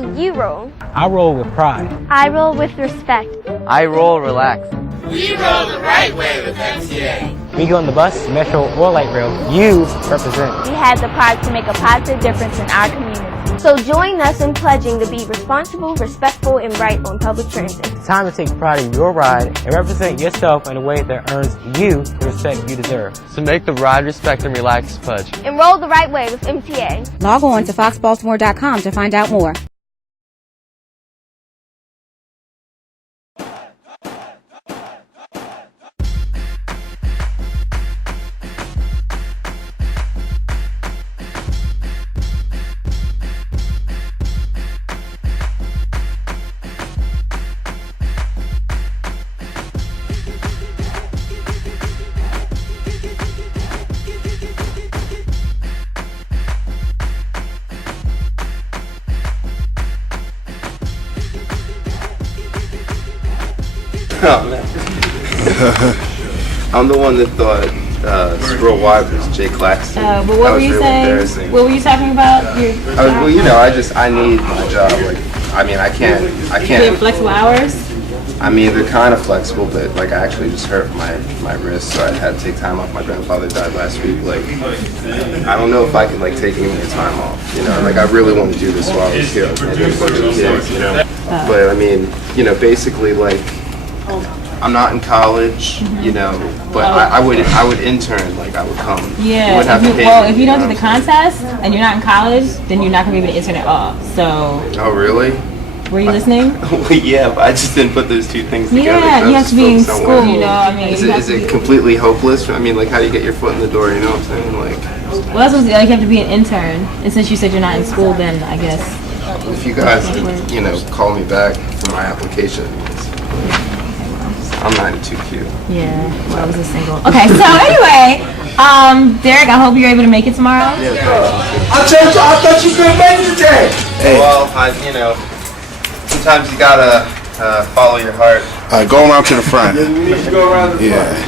do you roll? I roll with pride. I roll with respect. I roll relaxed. We roll the right way with MTA. We go on the bus, metro, or light rail. You represent. We have the pride to make a positive difference in our community. So join us in pledging to be responsible, respectful, and right on public transit. It's time to take pride in your ride and represent yourself in a way that earns you the respect you deserve. So make the Ride, Respect, and Relax pledge. Enroll the right way with MTA. Log on to foxbaltimore.com to find out more. Oh, man. I'm the one that thought Squirrel White was Jay Claxton. But what were you saying? What were you talking about? Well, you know, I need my job. Like, I mean, I can't. You have flexible hours? I mean, they're kind of flexible, but like I actually just hurt my wrist, so I had to take time off. My grandfather died last week. Like, I don't know if I can like take any more time off. You know, like I really want to do this while I was here. I did a bunch of kids, you know. But I mean, you know, basically like. I'm not in college, you know, but I would intern, like I would come. Yeah. If you don't do the contest and you're not in college, then you're not gonna be able to intern at all. So. Oh really? Were you listening? Well, yeah, but I just didn't put those two things together. Yeah, you have to be in school, you know. I mean, is it completely hopeless? I mean, like how do you get your foot in the door? You know what I'm saying? Like. Well, that's what, like you have to be an intern, and since you said you're not in school, then I guess. If you guys, you know, call me back for my application. I'm 92Q. Yeah, well, I was a single. Okay, so anyway, Derek, I hope you're able to make it tomorrow. Yeah, I thought you couldn't make it today. Hey. Well, you know, sometimes you gotta follow your heart. All right, go around to the front. You need to go around the front.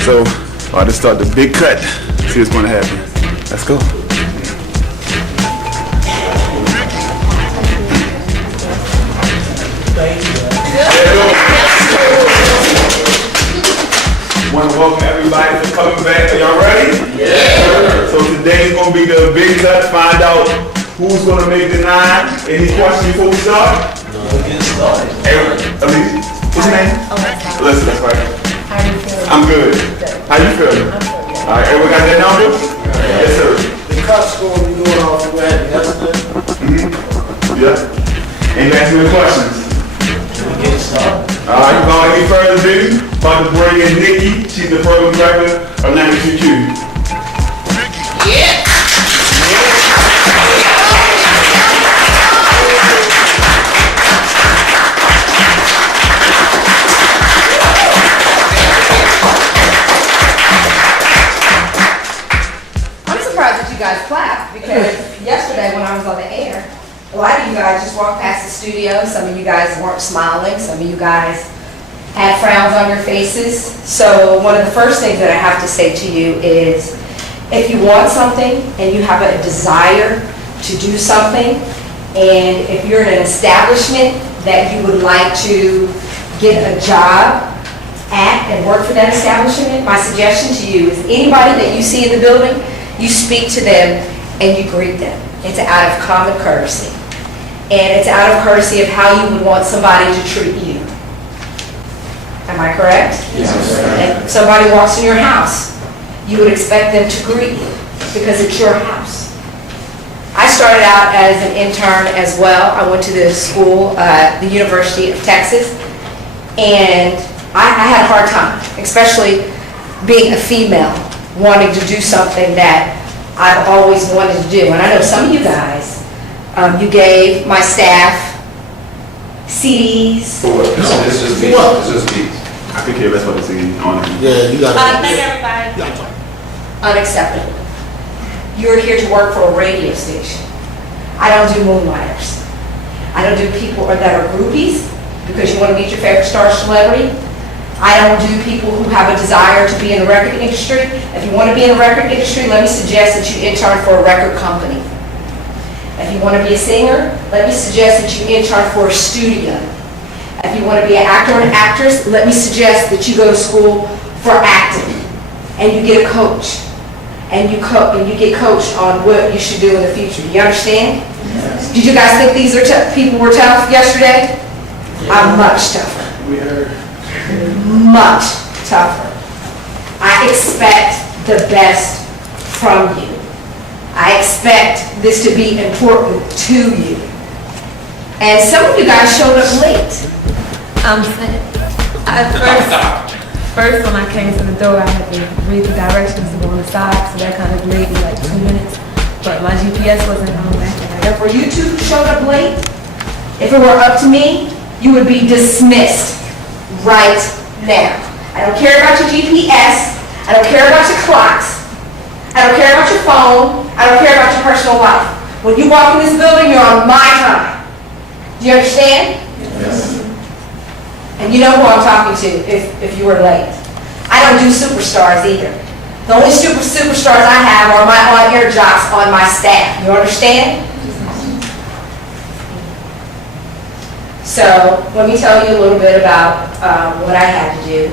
So, let's start the big cut. See what's going to happen. Let's go. Want to welcome everybody for coming back. Are y'all ready? Yeah. So today's going to be the big cut. Find out who's going to make the 9. Any questions before we start? No, get started. Hey, Elise, what's your name? Alyssa, that's right. How are you feeling? I'm good. How you feeling? I'm feeling good. All right, everyone got that number? Yes, sir. The cut score we doing off the way. That's good. Yeah. Any ask me any questions? Get started. All right, you going any further, baby? About to bring in Nikki. She's the program director of 92Q. Yeah. I'm surprised that you guys clapped because yesterday when I was on the air, a lot of you guys just walked past the studio. Some of you guys weren't smiling. Some of you guys had frowns on your faces. So one of the first things that I have to say to you is if you want something and you have a desire to do something, and if you're in an establishment that you would like to get a job at and work for that establishment, my suggestion to you is anybody that you see in the building, you speak to them and you greet them. It's out of common courtesy. And it's out of courtesy of how you would want somebody to treat you. Am I correct? Yes, sir. If somebody walks in your house, you would expect them to greet you because it's your house. I started out as an intern as well. I went to the school, the University of Texas, and I had a hard time, especially being a female, wanting to do something that I've always wanted to do. And I know some of you guys, you gave my staff CDs. It's just beats. It's just beats. I could care less about the CD on it. Yeah, you got to. Thank everybody. Unacceptable. You're here to work for a radio station. I don't do moonlighters. I don't do people that are groupies because you want to meet your favorite star celebrity. I don't do people who have a desire to be in the record industry. If you want to be in the record industry, let me suggest that you intern for a record company. If you want to be a singer, let me suggest that you intern for a studio. If you want to be an actor or an actress, let me suggest that you go to school for acting and you get a coach. And you get coached on what you should do in the future. Do you understand? Yes. Did you guys think these people were tough yesterday? I'm much tougher. We heard. Much tougher. I expect the best from you. I expect this to be important to you. And some of you guys showed up late. First, when I came to the door, I had to read the directions to go on the side, so that kind of delayed me like 2 minutes. But my GPS wasn't on after that. Therefore, you two showed up late. If it were up to me, you would be dismissed right now. I don't care about your GPS. I don't care about your clocks. I don't care about your phone. I don't care about your personal life. When you walk in this building, you're on my time. Do you understand? Yes. And you know who I'm talking to if you were late. I don't do superstars either. The only superstars I have are my on-air jocks on my staff. You understand? So let me tell you a little bit about what I had to do.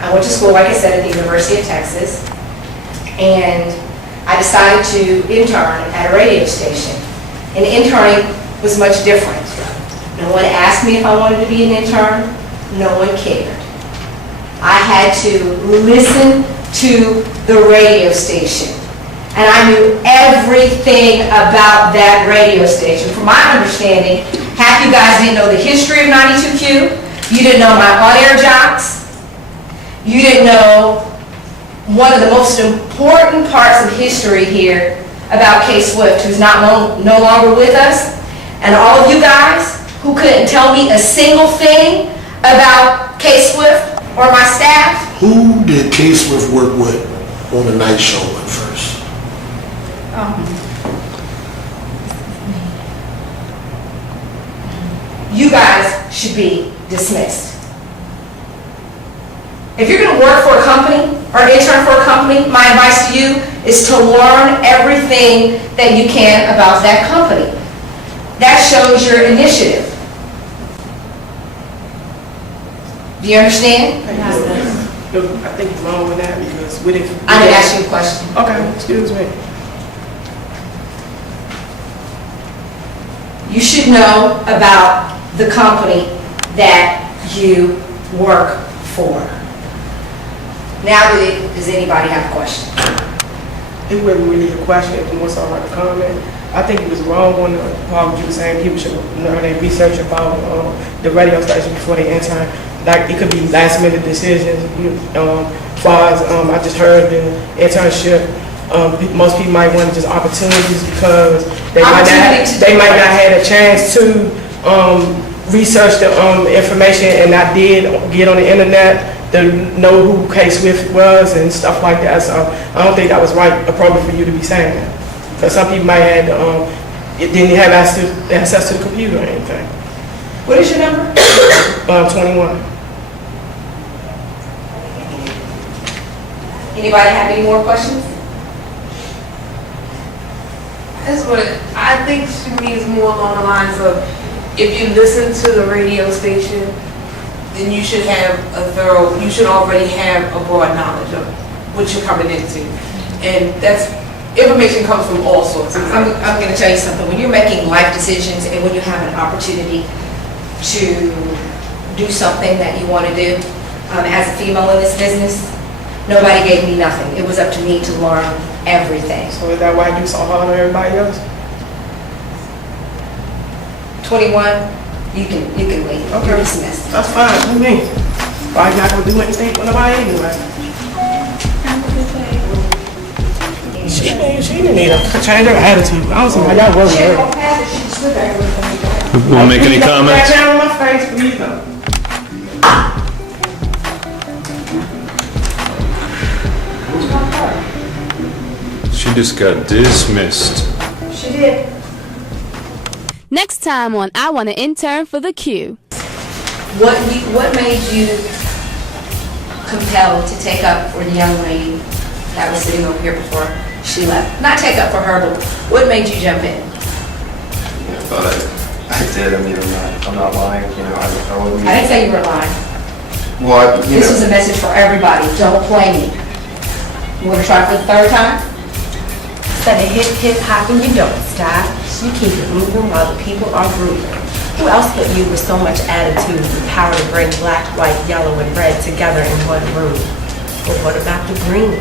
I went to school, like I said, at the University of Texas, and I decided to intern at a radio station. And interning was much different. No one asked me if I wanted to be an intern. No one cared. I had to listen to the radio station. And I knew everything about that radio station. From my understanding, half you guys didn't know the history of 92Q. You didn't know my on-air jocks. You didn't know one of the most important parts of history here about K Swift, who's no longer with us. And all of you guys who couldn't tell me a single thing about K Swift or my staff. Who did K Swift work with on the night show at first? You guys should be dismissed. If you're going to work for a company or intern for a company, my advice to you is to learn everything that you can about that company. That shows your initiative. Do you understand? I think it's wrong with that because we didn't. I didn't ask you a question. Okay, excuse me. You should know about the company that you work for. Now, does anybody have a question? It wasn't really a question, it was more so like a comment. I think it was wrong when what you were saying people should learn and research about the radio station before they intern. Like it could be last minute decisions. Far as I just heard the internship, most people might want just opportunities because they might not have a chance to research the information, and I did get on the internet to know who K Swift was and stuff like that. So I don't think that was appropriate for you to be saying that. Because some people might have didn't have access to the computer or anything. What is your number? 21. Anybody have any more questions? That's what I think to me is more along the lines of if you listen to the radio station, then you should you should already have a broad knowledge of what you're coming into. And that's, information comes from all sorts of I'm going to tell you something. When you're making life decisions and when you have an opportunity to do something that you want to do, as a female in this business, nobody gave me nothing. It was up to me to learn everything. So is that why you so hard on everybody else? 21, you can leave. Okay. You're dismissed. That's fine with me. Probably not gonna do anything for nobody anyway. She didn't need to change her attitude. I don't see why y'all worried about her. Want to make any comments? Back down on my face, please no. She just got dismissed. She did. Next time on I Want to Intern for the Q. What made you compelled to take up for the young lady that was sitting over here before she left? Not take up for her, but what made you jump in? thought I did. I mean, I'm not lying. You know, I wouldn't. I didn't say you were lying. Well, This was a message for everybody. Don't play me. You want to try for the third time? Instead of hip hip hop and you don't stop, you keep it moving while the people are grooving. Who else but you with so much attitude and power to bring black, white, yellow, and red together in one room? But what about the green?